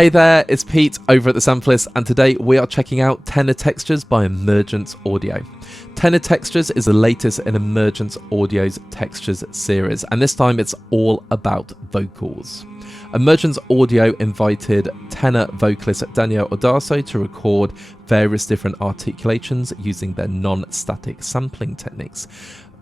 Hey there, it's Pete over at the Sampleist, and today we are checking out Tenor Textures by Emergence Audio. Tenor Textures is the latest in Emergence Audio's Textures series, and this time it's all about vocals. Emergence Audio invited tenor vocalist Daniel Odaso to record various different articulations using their non-static sampling techniques.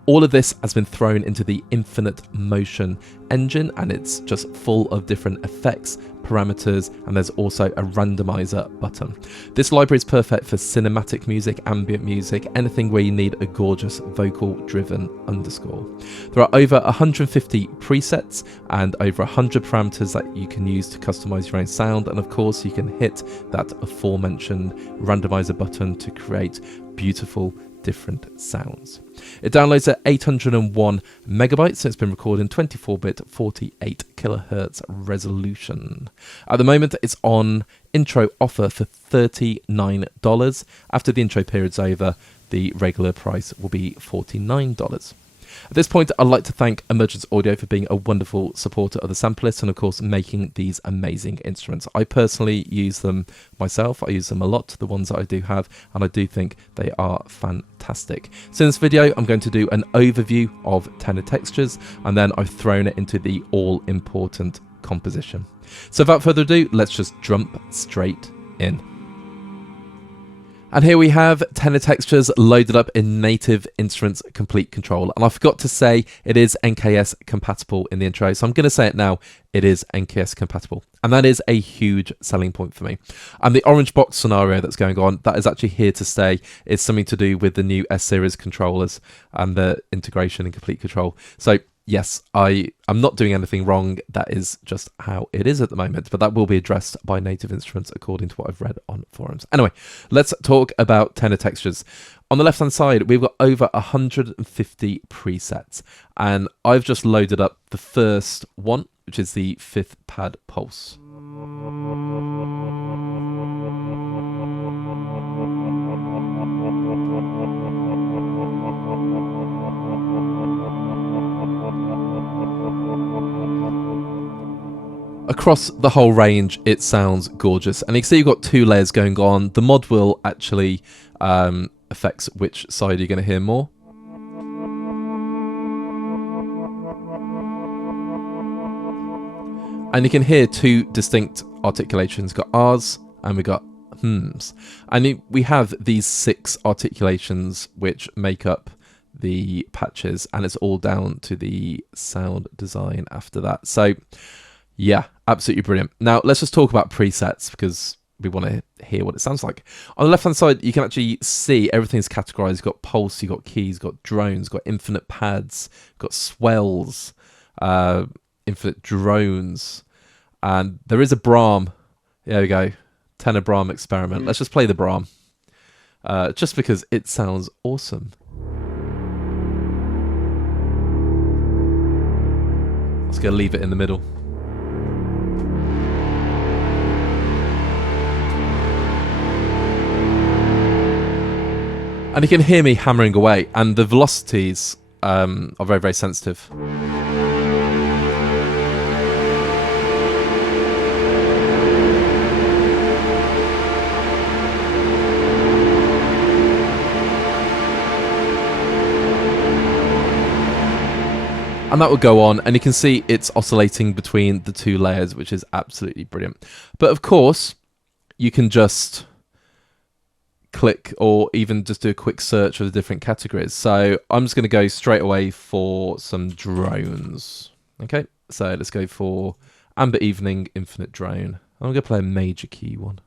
All of this has been thrown into the Infinite Motion engine, and it's just full of different effects, parameters, and there's also a randomizer button. This library is perfect for cinematic music, ambient music, anything where you need a gorgeous vocal driven underscore. There are over 150 presets and over 100 parameters that you can use to customize your own sound, and of course you can hit that aforementioned randomizer button to create beautiful different sounds. It downloads at 801 megabytes, so it's been recorded in 24-bit 48 kilohertz resolution. At the moment it's on intro offer for $39. After the intro period's over, the regular price will be $49. At this point, I'd like to thank Emergence Audio for being a wonderful supporter of the Sampleist and of course making these amazing instruments. I personally use them myself. I use them a lot, the ones that I do have, and I do think they are fantastic. So in this video, I'm going to do an overview of Tenor Textures, and then I've thrown it into the all-important composition. So without further ado, let's just jump straight in. And here we have Tenor Textures loaded up in Native Instruments Complete Control. And I forgot to say it is NKS compatible in the intro, so I'm going to say it now. It is NKS compatible. And that is a huge selling point for me. And the orange box scenario that's going on, that is actually here to stay. It's something to do with the new S-Series controllers and the integration in Complete Control. So yes, I'm not doing anything wrong. That is just how it is at the moment, but that will be addressed by Native Instruments according to what I've read on forums. Anyway, let's talk about Tenor Textures. On the left-hand side, we've got over 150 presets, and I've just loaded up the first one, which is the 5th pad pulse. Across the whole range, it sounds gorgeous, and you can see you've got two layers going on. The mod wheel actually affects which side you're going to hear more. And you can hear two distinct articulations. We've got R's and we got hms. And we have these 6 articulations which make up the patches, and it's all down to the sound design after that. So yeah, absolutely brilliant. Now let's just talk about presets because we want to hear what it sounds like. On the left hand side, you can actually see everything's categorized. You've got pulse, you've got keys, you've got drones, you've got infinite pads, you've got swells, infinite drones, and there is a Braam. There we go, tenor Braam experiment. Let's just play the Braam, just because it sounds awesome. I'm just gonna leave it in the middle. And you can hear me hammering away, and the velocities are very, very sensitive. And that will go on, and you can see it's oscillating between the 2 layers, which is absolutely brilliant. But of course, you can just click or even just do a quick search of the different categories. So I'm just going to go straight away for some drones. Okay, so let's go for Amber Evening Infinite Drone. I'm going to play a major key one.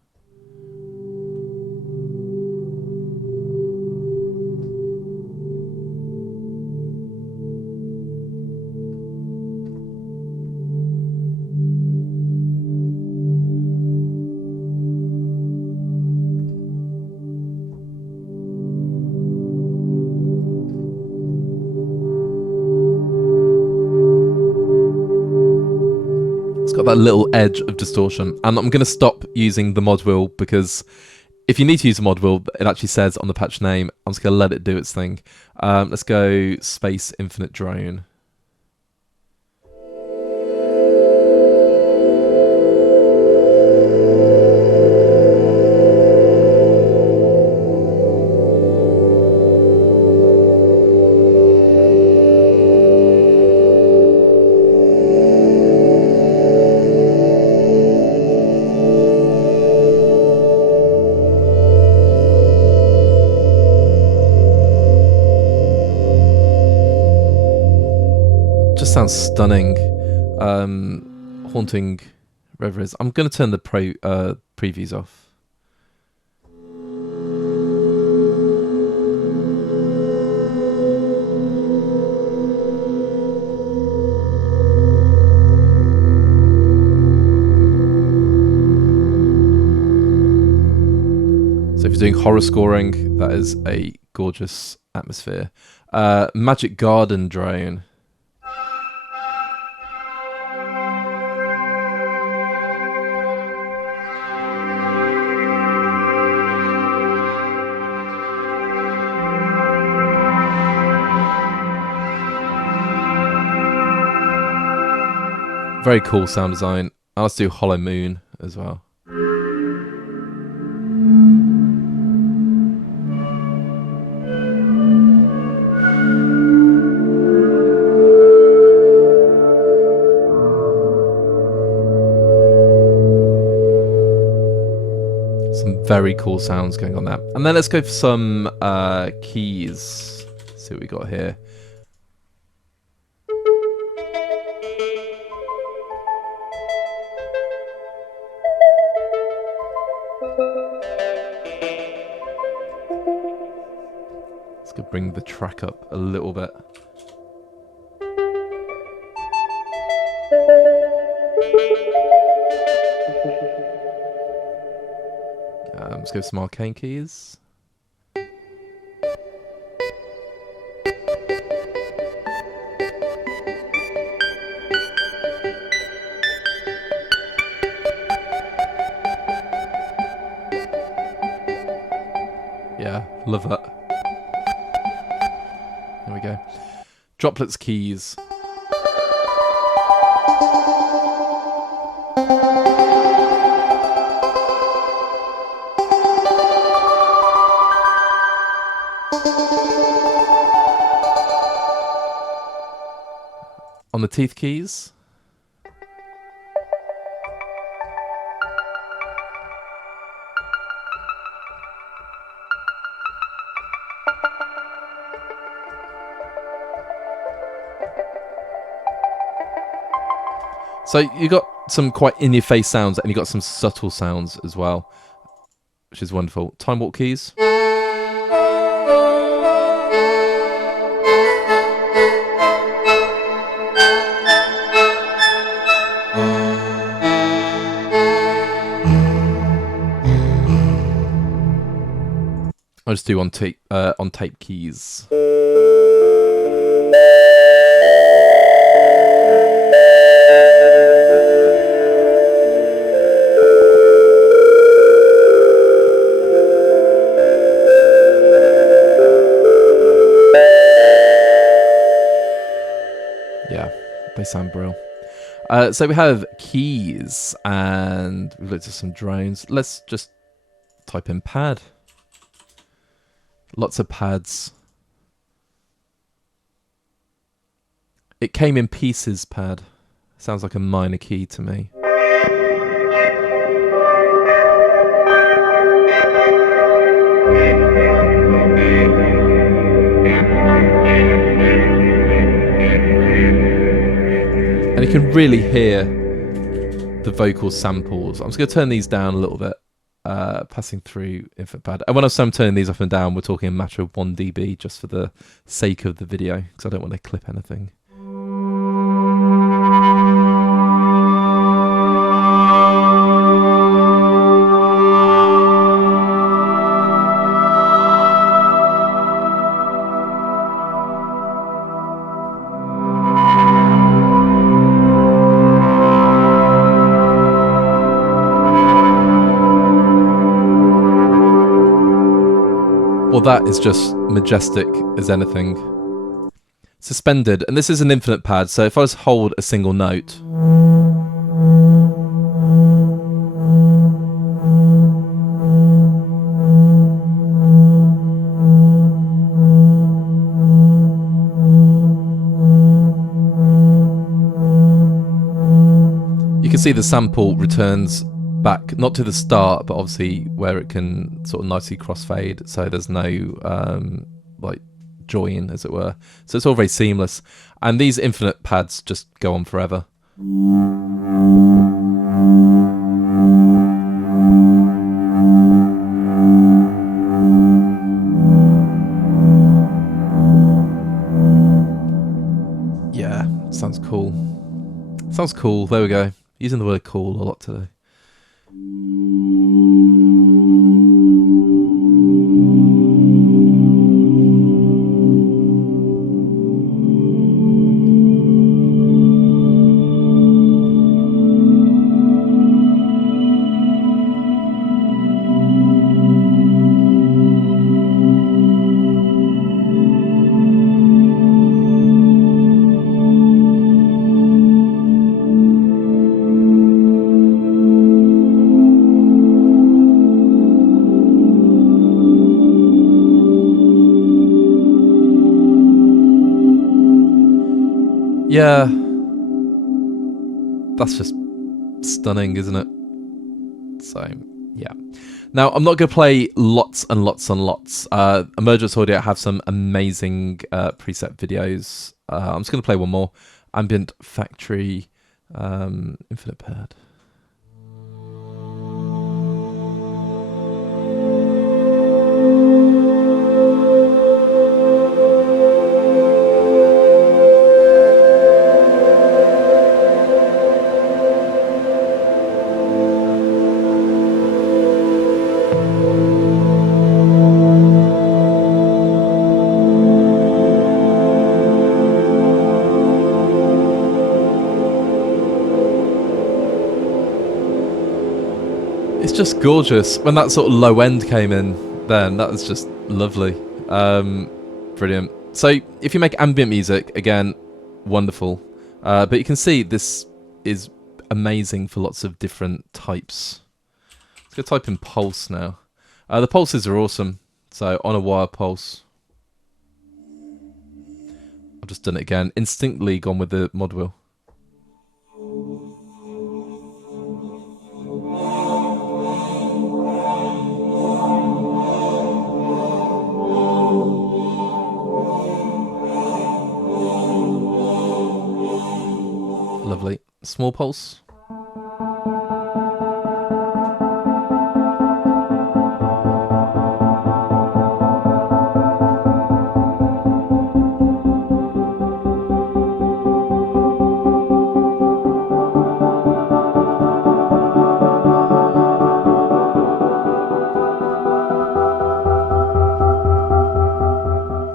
It's got that little edge of distortion, and I'm going to stop using the mod wheel because if you need to use a mod wheel, it actually says on the patch name. I'm just going to let it do its thing. Let's go Space Infinite Drone. just sounds stunning. Haunting reveries. I'm going to turn the previews off. So if you're doing horror scoring, that is a gorgeous atmosphere. Magic Garden drone. Very cool sound design. Let's do Hollow Moon as well. Some very cool sounds going on there. And then let's go for some keys. Let's see what we got here. Let's go bring the track up a little bit. Let's go some arcane keys. Yeah, love that. There we go. Droplets keys. On the teeth keys. So you got some quite in-your-face sounds, and you got some subtle sounds as well, which is wonderful. Time Warp keys. I'll just do on tape keys. Yeah, they sound brilliant. So we have keys, and we've looked at some drones. Let's just type in pad. Lots of pads. It came in pieces pad. Sounds like a minor key to me. And you can really hear the vocal samples. I'm just going to turn these down a little bit. Passing through infinite pad, and when I'm turning these up and down, we're talking a matter of 1 dB just for the sake of the video, because I don't want to clip anything. Well, that is just majestic as anything. Suspended, and this is an infinite pad, so if I just hold a single note, you can see the sample returns back, not to the start, but obviously where it can sort of nicely crossfade, so there's no like join, as it were. So it's all very seamless. And these infinite pads just go on forever. Yeah, sounds cool. Sounds cool. There we go. Using the word cool a lot today. Yeah, that's just stunning, isn't it? So, yeah. Now, I'm not going to play lots and lots and lots. Emergence Audio have some amazing preset videos. I'm just going to play one more. Ambient Factory Infinite Pad. It's just gorgeous. When that sort of low end came in, then that was just lovely. Brilliant. So if you make ambient music, again, wonderful. But you can see this is amazing for lots of different types. Let's go type in pulse now. The pulses are awesome. So on a wire pulse. I've just done it again. Instantly gone with the mod wheel. Lovely. Small pulse.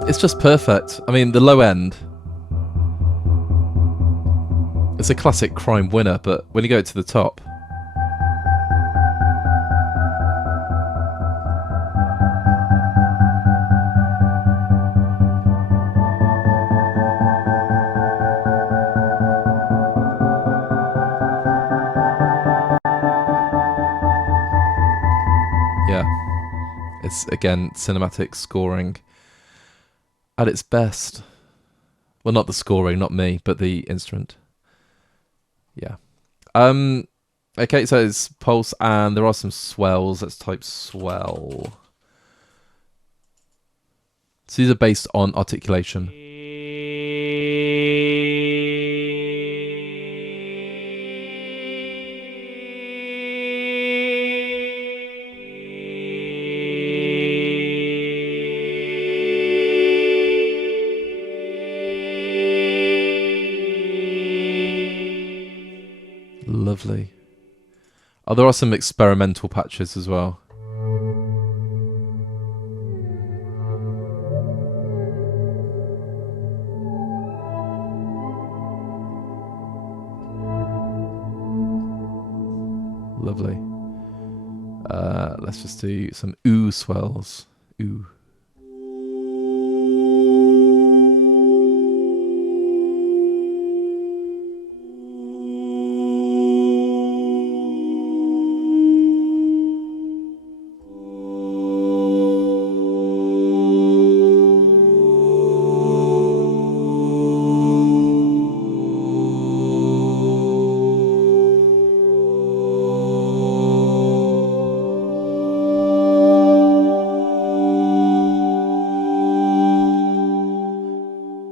It's just perfect. I mean, the low end, it's a classic crime winner, but when you go to the top, yeah, it's again cinematic scoring at its best. Well, not the scoring, not me, but the instrument. Yeah. Okay, so it's pulse, and there are some swells. Let's type swell. So these are based on articulation. Lovely. Oh, there are some experimental patches as well. Lovely. Let's just do some ooh swells. Ooh.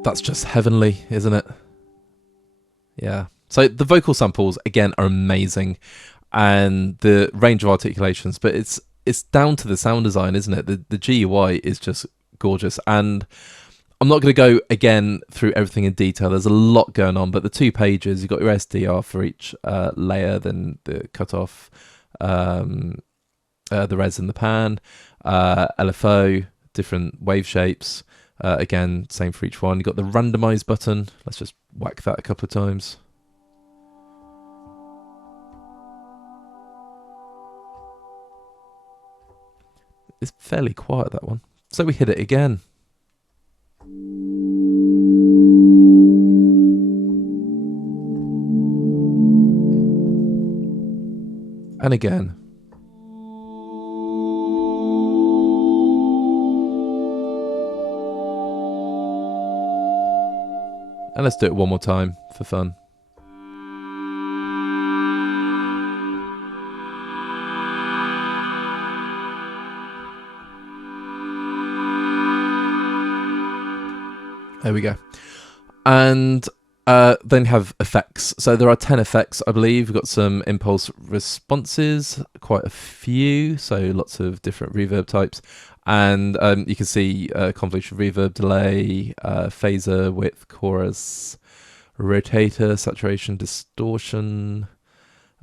That's just heavenly, isn't it? Yeah. So the vocal samples, again, are amazing, and the range of articulations, but it's down to the sound design, isn't it? The GUI is just gorgeous, and I'm not going to go again through everything in detail. There's a lot going on, but the 2 pages, you've got your SDR for each layer, then the cutoff, the res in the pan, LFO, different wave shapes. Again, same for each one. You've got the randomise button. Let's just whack that a couple of times. It's fairly quiet, that one. So we hit it again. And again. And let's do it one more time for fun. There we go. And then you have effects. So there are 10 effects, I believe. We've got some impulse responses, quite a few, so lots of different reverb types. And you can see convolution, reverb, delay, phaser, width, chorus, rotator, saturation, distortion,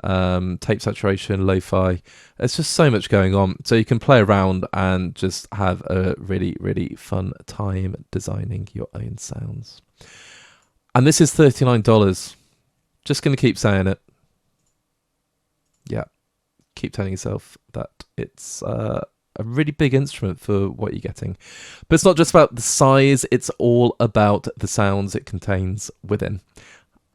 tape saturation, lo-fi. There's just so much going on. So you can play around and just have a really, really fun time designing your own sounds. And this is $39. Just going to keep saying it. Yeah. Keep telling yourself that it's a really big instrument for what you're getting. But it's not just about the size, it's all about the sounds it contains within.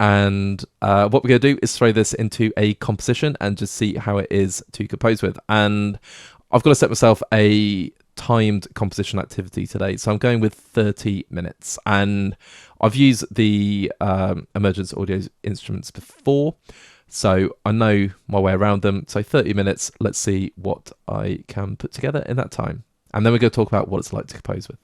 And what we're going to do is throw this into a composition and just see how it is to compose with. And I've got to set myself a timed composition activity today, so I'm going with 30 minutes, and I've used the Emergence audio instruments before, so I know my way around them. So 30 minutes, let's see what I can put together in that time, and then we're going to talk about what it's like to compose with.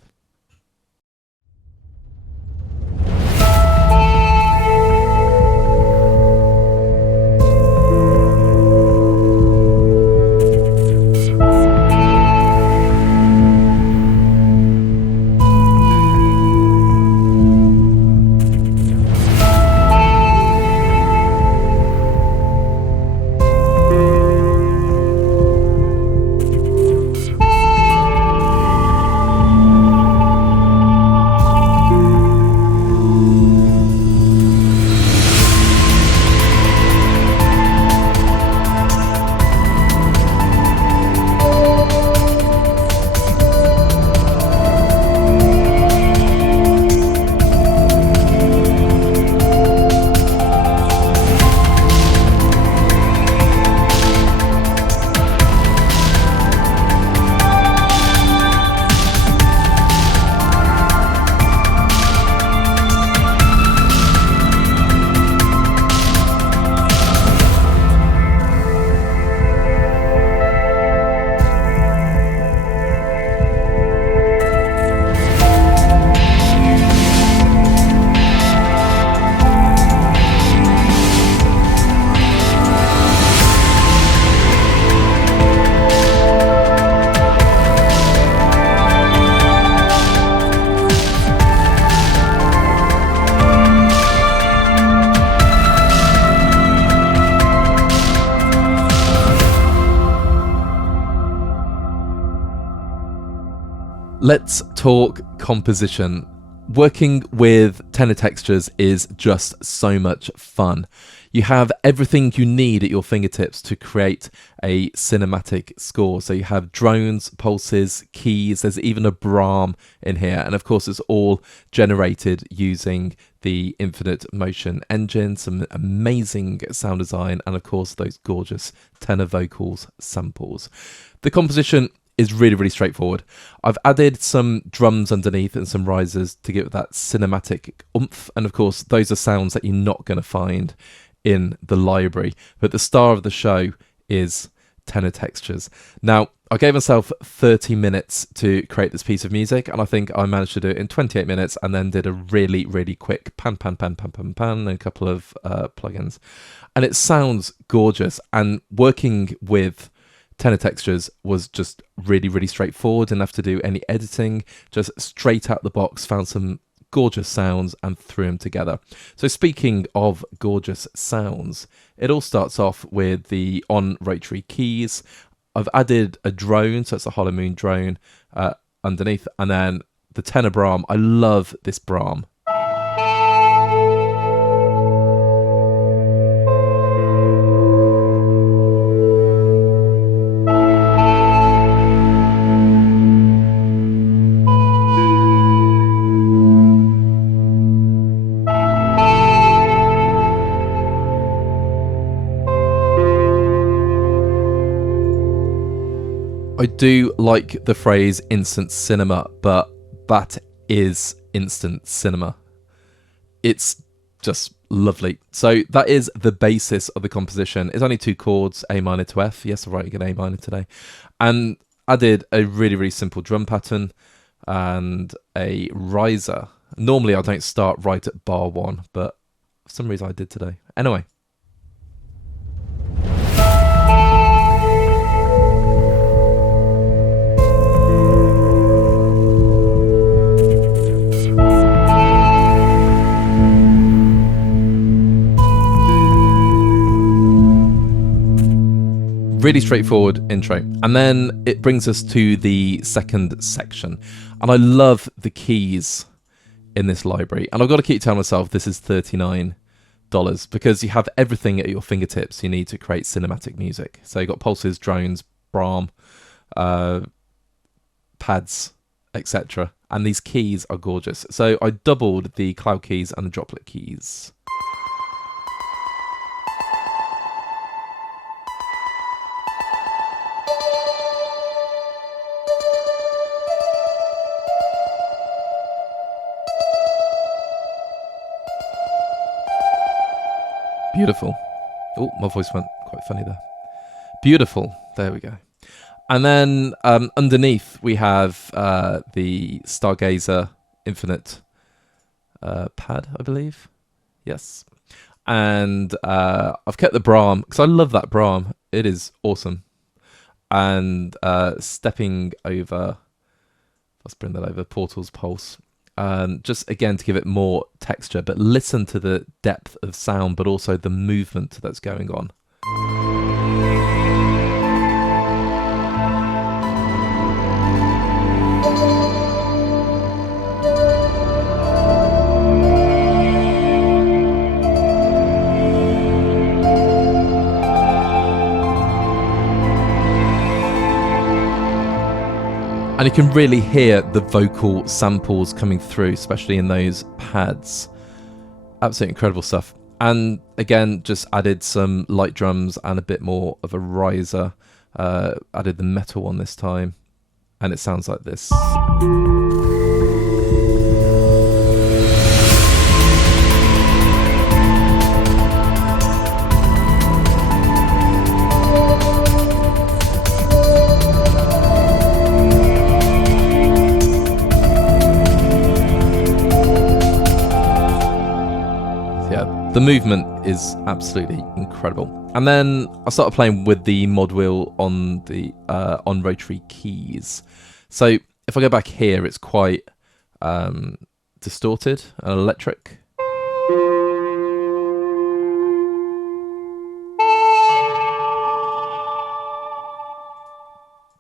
Let's talk composition. Working with Tenor Textures is just so much fun. You have everything you need at your fingertips to create a cinematic score. So you have drones, pulses, keys, there's even a Braam in here. And of course, it's all generated using the Infinite Motion engine, some amazing sound design, and of course, those gorgeous tenor vocals samples. The composition is really, really straightforward. I've added some drums underneath and some risers to give it that cinematic oomph. And of course, those are sounds that you're not going to find in the library. But the star of the show is Tenor Textures. Now, I gave myself 30 minutes to create this piece of music, and I think I managed to do it in 28 minutes and then did a really, really quick pan, and a couple of plugins. And it sounds gorgeous, and working with Tenor Textures was just really, really straightforward. Didn't have to do any editing, just straight out the box, found some gorgeous sounds and threw them together. So speaking of gorgeous sounds, it all starts off with the on rotary keys. I've added a drone, so it's a Hollow Moon drone underneath, and then the tenor Braam. I love this Braam. I do like the phrase instant cinema, but that is instant cinema. It's just lovely. So that is the basis of the composition. It's only 2 chords, A minor to F. Yes, I'm writing an A minor today. And I did a really, really simple drum pattern and a riser. Normally I don't start right at bar 1, but for some reason I did today. Anyway. Really straightforward intro, and then it brings us to the second section, and I love the keys in this library, and I've got to keep telling myself this is $39 because you have everything at your fingertips you need to create cinematic music. So you've got pulses, drones, Braam, pads, etc., and these keys are gorgeous. So I doubled the cloud keys and the droplet keys. Beautiful. Oh, my voice went quite funny there. Beautiful. There we go. And then underneath we have the Stargazer Infinite pad, I believe. Yes. And I've kept the Braam because I love that Braam. It is awesome. And stepping over, let's bring that over, Portal's Pulse. Just again to give it more texture, but listen to the depth of sound, but also the movement that's going on. And you can really hear the vocal samples coming through, especially in those pads. Absolutely incredible stuff. And again, just added some light drums and a bit more of a riser. Added the metal one this time. And it sounds like this. The movement is absolutely incredible. And then I started playing with the mod wheel on the on rotary keys. So if I go back here, it's quite distorted and electric.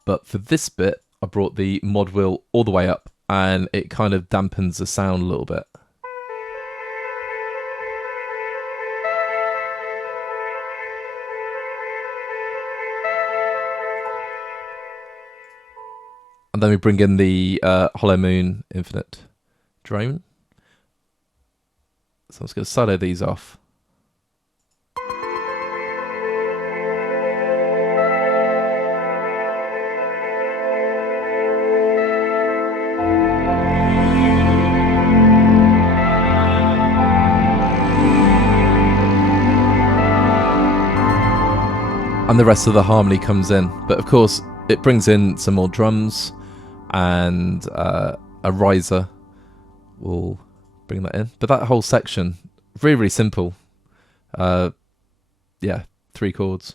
But for this bit, I brought the mod wheel all the way up, and it kind of dampens the sound a little bit. And then we bring in the Hollow Moon Infinite drone. So I'm just going to solo these off. and the rest of the harmony comes in. But of course, it brings in some more drums, and a riser will bring that in. But that whole section, really, really simple. Yeah, 3 chords.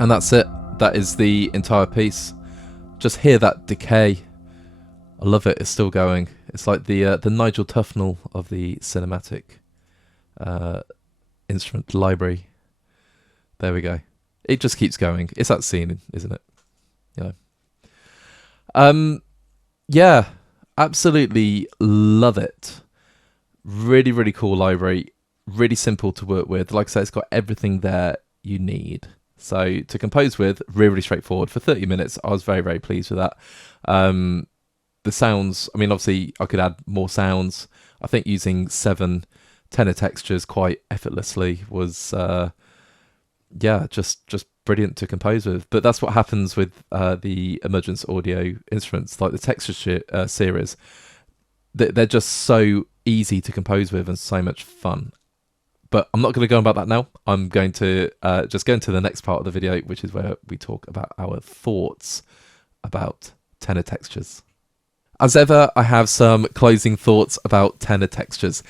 And that's it. That is the entire piece. Just hear that decay. I love it. It's still going. It's like the Nigel Tufnell of the cinematic instrument library. There we go. It just keeps going. It's that scene, isn't it? You know. Yeah, absolutely love it. Really, really cool library. Really simple to work with. Like I said, it's got everything there you need. So to compose with, really, really straightforward. For 30 minutes, I was very, very pleased with that. The sounds, I mean, obviously I could add more sounds. I think using 7 tenor textures quite effortlessly was, yeah, just brilliant to compose with. But that's what happens with the Emergence audio instruments, like the Texture series. They're just so easy to compose with and so much fun. But I'm not going to go on about that now. I'm going to just go into the next part of the video, which is where we talk about our thoughts about tenor textures. As ever, I have some closing thoughts about tenor textures.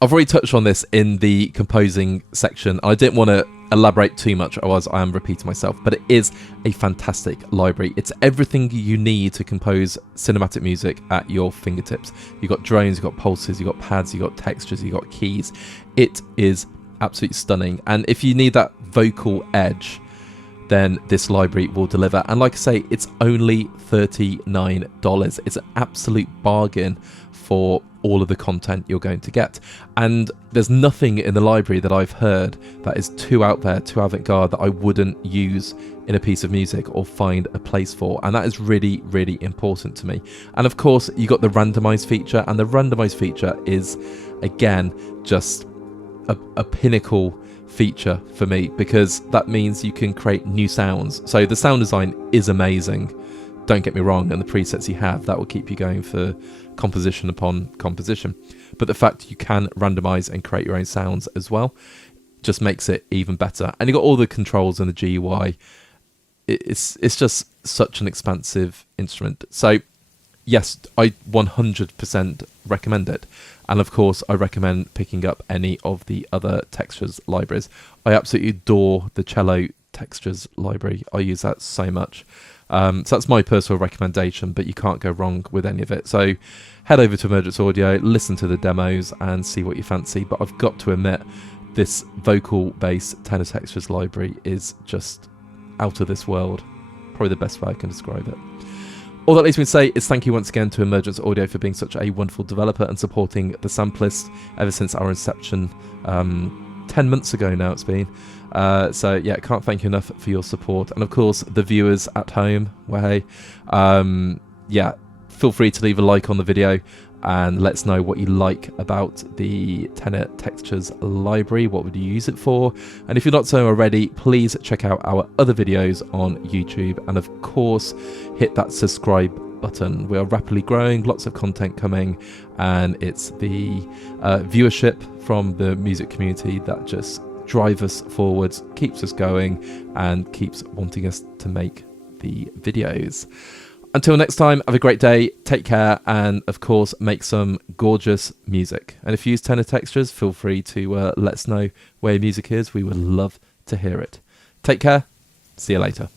I've already touched on this in the composing section. I didn't want to elaborate too much, otherwise I am repeating myself, but it is a fantastic library. It's everything you need to compose cinematic music at your fingertips. You've got drones, you've got pulses, you've got pads, you've got textures, you've got keys. It is absolutely stunning. And if you need that vocal edge, then this library will deliver. And like I say, it's only $39. It's an absolute bargain for all of the content you're going to get. And there's nothing in the library that I've heard that is too out there, too avant-garde, that I wouldn't use in a piece of music or find a place for. And that is really, really important to me. And of course, you got the randomise feature, and the randomise feature is, again, just a pinnacle feature for me, because that means you can create new sounds. So the sound design is amazing, don't get me wrong, and the presets you have, that will keep you going for composition upon composition. But the fact you can randomize and create your own sounds as well just makes it even better. And you've got all the controls and the GUI. It's just such an expansive instrument. So yes, I 100% recommend it. And of course, I recommend picking up any of the other textures libraries. I absolutely adore the cello textures library. I use that so much. So that's my personal recommendation, but you can't go wrong with any of it. So head over to Emergence Audio, listen to the demos and see what you fancy. But I've got to admit, this vocal bass tenor textures library is just out of this world. Probably the best way I can describe it. All that leaves me to say is thank you once again to Emergence Audio for being such a wonderful developer and supporting the Sampleist ever since our inception 10 months ago now it's been. So yeah, can't thank you enough for your support. And of course, the viewers at home, yeah, feel free to leave a like on the video and let us know what you like about the Tenor Textures library. What would you use it for? And if you're not so already, please check out our other videos on YouTube, and of course hit that subscribe button. We are rapidly growing, lots of content coming, and it's the viewership from the music community that just drives us forwards, keeps us going, and keeps wanting us to make the videos. Until next time, have a great day, take care, and of course, make some gorgeous music. And if you use Tenor Textures, feel free to let us know where your music is. We would love to hear it. Take care, see you later.